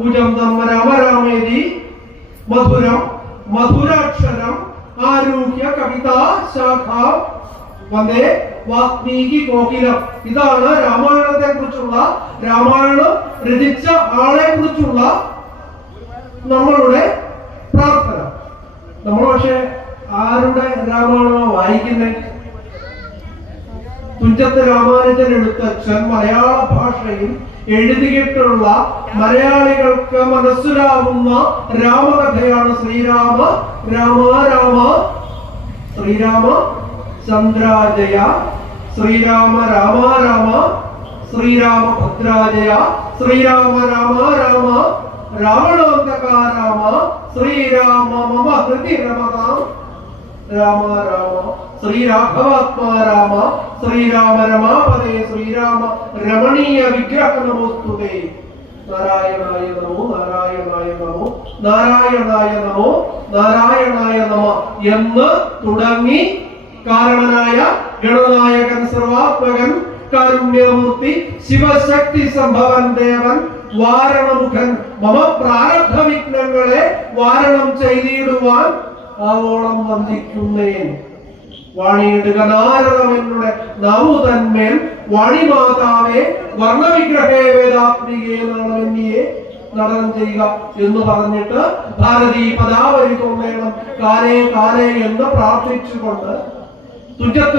കുജന്തം രാമരാമേതി മധുരം മധുരാക്ഷരം ആരൂഹ്യ കവിതാ ശാഖ വന്ദേ വാത്മീകി കോകിലം. ഇതാണ് രാമായണത്തെ കുറിച്ചുള്ള, രാമായണം രചിച്ച ആളെ കുറിച്ചുള്ള നമ്മളുടെ പ്രാർത്ഥന. നമ്മൾ പക്ഷെ ആരുടെ രാമായണമോ വായിക്കുന്നേ? തുഞ്ചത്ത് രാമാനുജൻ എഴുത്തച്ഛൻ മലയാള ഭാഷയിൽ എഴുതിയിട്ടുള്ള മലയാളികൾക്ക് മനസ്സിലാവുന്ന രാമകഥയാണ് ശ്രീരാമ രാമ രാമ ശ്രീരാമ ചന്ദ്രാജയ ശ്രീരാമ രാമ രാമ ശ്രീരാമ ഭദ്രാജയ ശ്രീരാമ രാമ രാമ രാവണാന്തക രാമ ശ്രീരാമ മമ ഹൃദി രമതാം രാമ രാമ ശ്രീരാഘവാത്മാ രാമ ശ്രീരാമ രമാപദേ ശ്രീരാമ രമണീയ വിഗ്രഹ നമോസ്തുതേ. നാരായണായ നമോ നാരായണായ നമോ നാരായണായ നമോ നാരായണായ നമ എന്ന് തുടങ്ങി കാരണനായ ഗണനായകൻ സർവാത്മകൻ കാരുണ്യമൂർത്തി ശിവശക്തി സംഭവൻ ദേവൻ വാരണമുഖൻ മമ പ്രാരബ്ധ വിഘ്നങ്ങളെ വാരണം ചെയ്തിടുവാൻ ആവോളം വന്ദിക്കുന്നേൻ. വാണിയിടുക നാരദമെന്നുടെ നാവു തന്മേൽ വാണിമാതാവേ വർണ്ണവിഗ്രഹേ വേദാത്മികേ നാളവന്യെ നടനം ചെയ്യുക എന്ന് പറഞ്ഞിട്ട് ഭാരതീ പദാവലി തോന്നേണം കാലേ കാലേ എന്ന് പ്രാർത്ഥിച്ചുകൊണ്ട് തുഞ്ചത്ത്